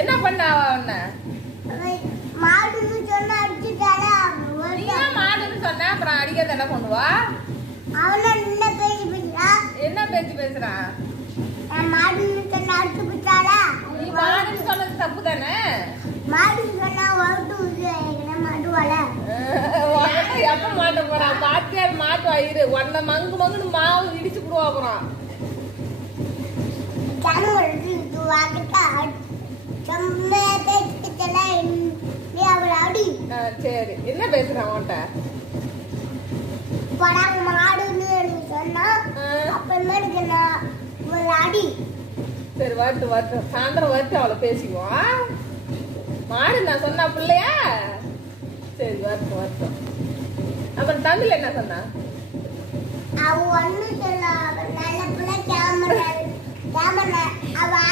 என்ன பண்ண அவன மாடுன்னு சொன்னா அடிச்சுட்டாளா? நீ ஏன் மாடுன்னு சொன்ன அப்புறம் அடிக்கிறத என்ன பண்ணுவா? அவள என்ன பேசி பேசுறா? என்ன பேச்சு பேசுறா? மாடுன்னு சொன்னா அடிச்சு விட்டாளா? நீ மாடுன்னு சொன்னது தப்பு தானே? மாடுன்னு சொன்னா வவுட்டு என்ன மாட்டுவாள? எப்ப மாட்ட போறா? பாத்தியா மாட்டு வயிறு ஒன்ன மங்கு மங்குன்னு மாவு இடிச்சு போடுவா அப்புறம். கனவுக்கு வாக்கிட்டா செம்மையா பேசிக்கிட்டல நீ அவளை அடி. சரி என்ன பேசுறான் உன்கிட்ட? படம் மாடுன்னு எனக்கு சொன்னா அப்புறமேட்டுக்கு நான் அவளை அடி. சரி வரட்டும் சாயந்தரம் வரட்டும் அவளை பேசிக்குவோம். மாடு நான் சொன்னா பிள்ளையா? சரி வரட்டும். அப்புறம் தமிழ் என்ன சொன்னா? அவ ஒண்ணு சொல்ல நல்ல பிள்ளை கேமரா அவ